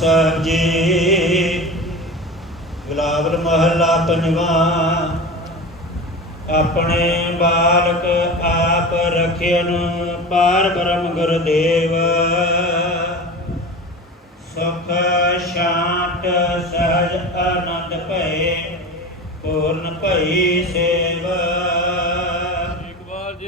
ਸਾਹਿਬ ਜੀ। ਗੁਲਾਬਲ ਮਹੱਲਾ ਪੰਜਵਾ। ਆਪਣੇ ਬਾਲਕ ਆਪ ਰਖਿਅਨ ਪਾਰ ਬ੍ਰਹਮ ਗੁਰਦੇਵ। ਸੁਖ ਸ਼ਾਂਤ ਸਹਜ ਆਨੰਦ ਭਏ, ਪੂਰਨ ਭਈ ਸੇਵਾ।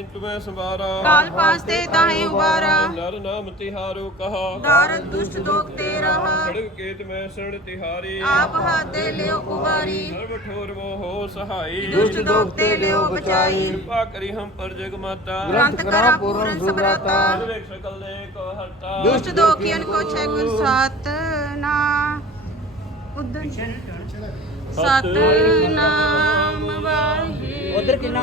ਤੁਮੈ ਸੰਵਾਰਾ। ਕਾਲ ਪਾਸ ਤੇ ਤਾਹੇ ਉਬਾਰਾ। ਨਰ ਨਾਮ ਤਿਹਾਰੋ ਕਹਾ। ਦਾਰਦ ਦੁਸ਼ਟ ਦੋਖ ਤੇ ਰਹਾ। ਖੜਗ ਕੇਤ ਮੈਂ ਸਣ ਤਿਹਾਰੀ। ਆਪ ਹਾਤੇ ਲਿਓ ਉਬਾਰੀ। ਸਰਬ ਠੋਰ ਮੋਹ ਸਹਾਈ। ਦੁਸ਼ਟ ਦੋਖ ਤੇ ਲਿਓ ਬਚਾਈ। ਕਿਰਪਾ ਕਰੀ ਹਮ ਪਰ ਜਗ ਮਾਤਾ ਗ੍ਰੰਥ ਕਰਾ ਪੂਰਨ ਸਬਰਾਤਾ ਵੇਖ ਸਕਲ ਦੇ ਕੋ ਹਰਤਾ। ਦੁਸ਼ਟ ਦੋਖੀਨ ਕੋ ਛੈ ਗੁਰ ਸਤ ਨਾ। ਉਦਰ ਸਤ ਨਾਮ ਵਾਹਿਗੁਰੂ। ਉਧਰ ਕਿੰਨਾ?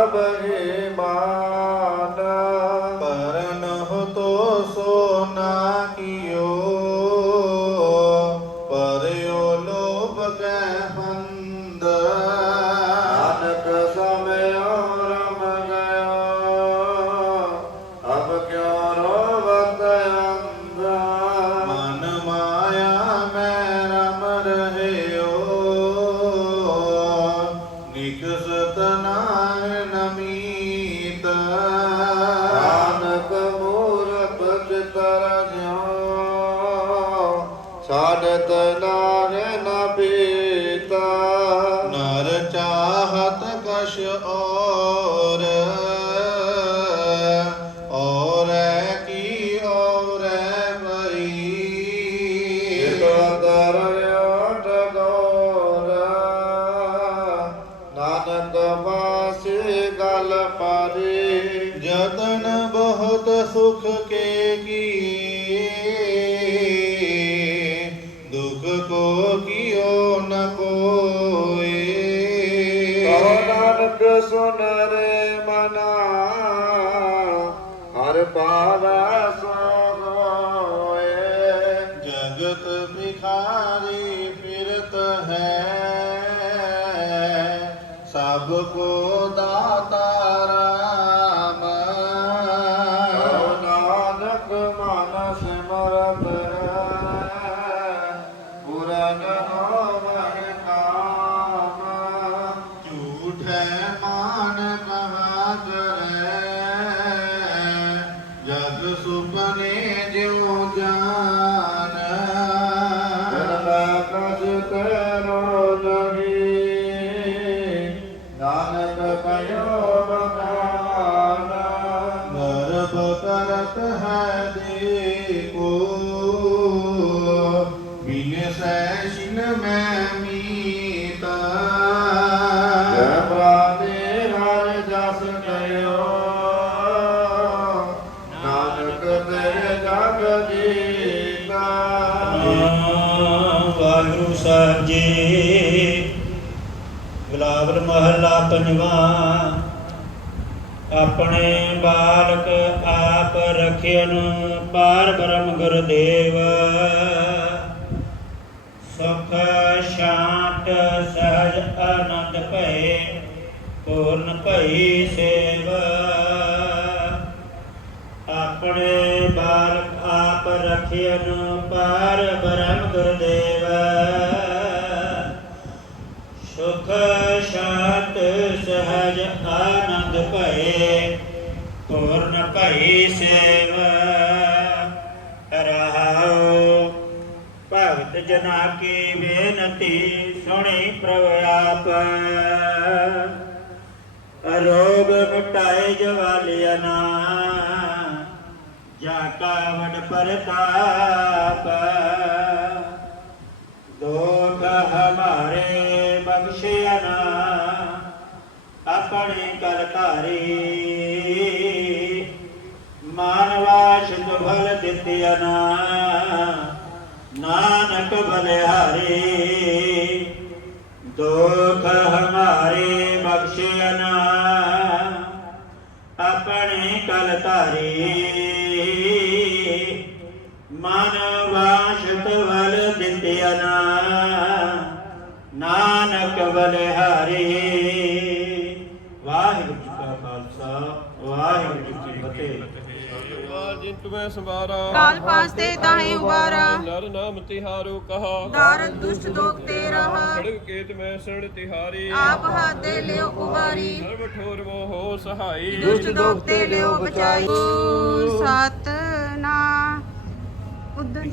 सब माना high. ਸਾਹਿਬ ਜੀ। ਗੁਲਾਬਲ ਮਹੱਲਾ ਪੰਜਵਾ। ਆਪਣੇ ਬਾਲਕ ਆਪ ਰਖਿਅਨ ਪਾਰ ਬ੍ਰਹਮ ਗੁਰਦੇਵ। ਸੁਖ ਸ਼ਾਂਤ ਸਹਜ ਆਨੰਦ ਭਏ, ਪੂਰਨ ਭਈ ਸੇਵਾ। ਆਪਣੇ ਬਾਲਕ ਆਪ ਰਖਿਅਨ ਪਾਰ ਬ੍ਰਹਮ ਗੁਰਦੇਵ। ਸੁਖ ਸ਼ਾਂਤ ਸਹਜ ਆਨੰਦ ਭਏ, ਪੂਰਨ ਭਈ ਸੇਵ। ਰਹਾਉ ਭਗਤ ਜਨਾ ਕੀ ਬੇਨਤੀ, ਸੁਣੀ ਪ੍ਰਭ ਆਪ। ਅਰੋਗ ਮਿਟਾਏ ਜਵਾਲਿਆਨਾ ਜਾ ਕਾ ਵਡ ਪ੍ਰਤਾਪ। ਦੋਖ ਹਮਾਰੇ ਨਾ ਆਪਣੇ ਕਰ ਧਾਰੇ। ਮਾਨਵਾ ਸ਼ੁਭਲ ਦਿੱਤਿਆ ਨਾ ਨਾਨਕ ਬਲਿਹਾਰੇ। ਦੁਖ ਹਮਾਰੇ ਬਖਸ਼ਿਆ ਨਾ ਆਪਣੇ ਕਲ ਧਾਰੇ। ਮਨ ਵਾਸ਼ਤ ਵਲ ਦਿੱਤਿਆ ਨਾ ਬਲਿਹਾਰੀ ਵਾਹਿਗੁਰੂ ਜੀ ਕਾ ਖਾਲਸਾ ਵਾਹਿਗੁਰੂ ਜੀ ਕੀ ਫਤਿਹ। ਜਿਨ ਤੁਮੈ ਸੰਵਾਰਾ। ਕਾਲ ਪਾਸ ਤੇ ਤਾਹੇ ਉਬਾਰਾ। ਨਰ ਨਾਮ ਤਿਹਾਰੋ ਕਹਾ। ਦਾਰਦ ਦੁਸ਼ਟ ਦੋਖ ਤੇ ਰਹਾ। ਖੜਗ ਕੇਤ ਮੈਂ ਸਣ ਤਿਹਾਰੀ। ਆਪ ਹਾਤੇ ਲਿਓ ਉਬਾਰੀ। ਸਰਬ ਠੋਰ ਮੋਹ ਸਹਾਈ। ਦੁਸ਼ਟ ਦੋਖ ਤੇ ਲਿਓ ਬਚਾਈ। ਸਤਨਾਮ। ਉਧਰ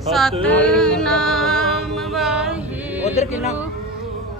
ਸਤਨਾਮ ਵਾਹਿਗੁਰੂ। ਉਧਰ ਕਿੰਨਾ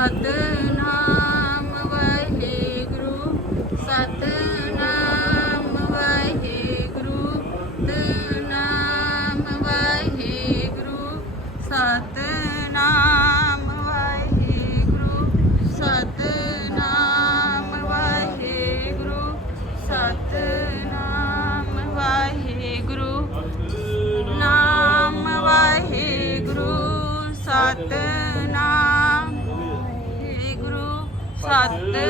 ਸਤਨਾਮ ਵਾਹਿਗੁਰੂ ਸਤਨਾਮ ਵਾਹਿਗੁਰੂ ਸਤਨਾਮ ਵਾਹਿਗੁਰੂ ਸਤਨਾਮ ਵਾਹਿਗੁਰੂ ਸਤਨਾਮ ਵਾਹਿਗੁਰੂ ਸਤਨਾਮ ਵਾਹਿਗੁਰੂ, ਨਾਮ ਵਾਹਿਗੁਰੂ ਸਤਨਾਮ சத்து